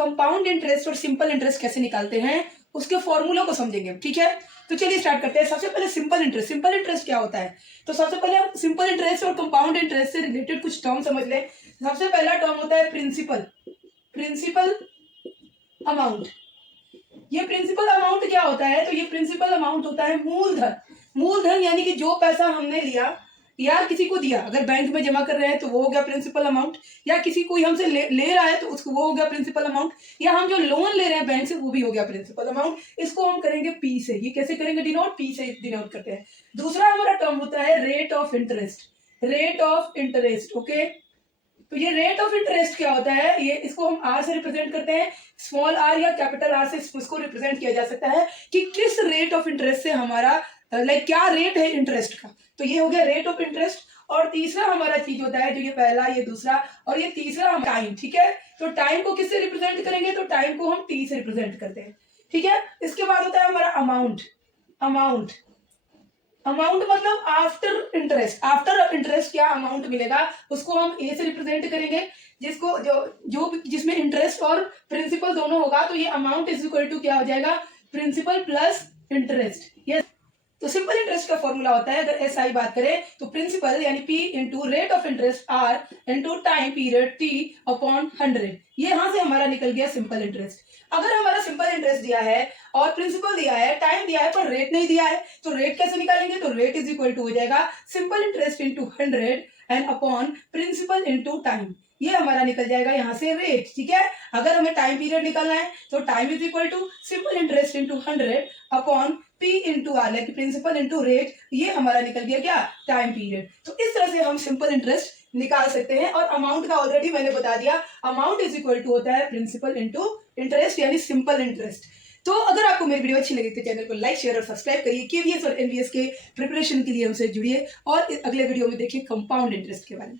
Compound interest और simple interest कैसे निकालते हैं उसके फॉर्मूला को समझेंगे, ठीक है। तो चलिए स्टार्ट करते हैं। सबसे पहले सिंपल इंटरेस्ट। सिंपल इंटरेस्ट क्या होता है? तो सबसे पहले हम सिंपल इंटरेस्ट और कंपाउंड इंटरेस्ट से रिलेटेड कुछ टर्म समझ लें। सबसे पहला टर्म होता है प्रिंसिपल अमाउंट। ये प्रिंसिपल अमाउंट क्या होता है? तो ये प्रिंसिपल अमाउंट होता है मूलधन यानी कि जो पैसा हमने लिया या किसी को दिया, अगर बैंक में जमा कर रहे हैं तो वो हो गया प्रिंसिपल अमाउंट, या किसी कोई हमसे ले रहा है तो उसको वो हो गया प्रिंसिपल अमाउंट, या हम जो लोन ले रहे हैं बैंक से वो भी हो गया प्रिंसिपल अमाउंट। इसको हम करेंगे पी से। ये कैसे करेंगे डिनोट? पी से डिनोट करते हैं। दूसरा हमारा टर्म होता है रेट ऑफ इंटरेस्ट। ओके, तो ये रेट ऑफ इंटरेस्ट क्या होता है? ये इसको हम आर से रिप्रेजेंट करते हैं, स्मॉल आर या कैपिटल आर से इसको रिप्रेजेंट किया जा सकता है कि किस रेट ऑफ इंटरेस्ट से हमारा क्या रेट है इंटरेस्ट का। तो ये हो गया रेट ऑफ इंटरेस्ट। और तीसरा हमारा चीज होता है, जो ये पहला, ये दूसरा और ये तीसरा हम टाइम, ठीक है। तो टाइम को किससे रिप्रेजेंट करेंगे? तो टाइम को हम टी से रिप्रेजेंट करते हैं, ठीक है। इसके बाद होता है हमारा अमाउंट मतलब आफ्टर इंटरेस्ट क्या अमाउंट मिलेगा उसको हम ए से रिप्रेजेंट करेंगे, जिसको जिसमें इंटरेस्ट और प्रिंसिपल दोनों होगा। तो ये अमाउंट इज इक्वल टू क्या हो जाएगा? Principal plus interest. ये तो सिंपल इंटरेस्ट का फॉर्मूला होता है, अगर एसआई बात करें तो प्रिंसिपल यानी P into rate of interest R into time period T upon 100। ये यहां से हमारा निकल गया सिंपल इंटरेस्ट। अगर हमारा सिंपल इंटरेस्ट दिया है और प्रिंसिपल दिया है, टाइम दिया है पर रेट नहीं दिया है, तो रेट कैसे निकालेंगे? तो रेट इज इक्वल टू हो जाएगा simple interest into 100 and upon principal into time. ये हमारा निकल जाएगा यहाँ से रेट, ठीक है। अगर हमें टाइम पीरियड निकालना है तो time is equal to simple interest into 100 upon P into R, like principal into rate. ये हमारा निकल गया क्या? Time period. तो इस तरह से हम सिंपल इंटरेस्ट निकाल सकते हैं। और अमाउंट का ऑलरेडी मैंने बता दिया, अमाउंट इज इक्वल टू होता है प्रिंसिपल इंटू इंटरेस्ट यानी सिंपल इंटरेस्ट। तो अगर आपको मेरी वीडियो अच्छी लगी तो चैनल को लाइक शेयर और सब्सक्राइब करिए। केवीएस और एनवीएस के प्रिपरेशन के लिए हमसे जुड़िए और अगले वीडियो में देखिए कंपाउंड इंटरेस्ट के बारे में।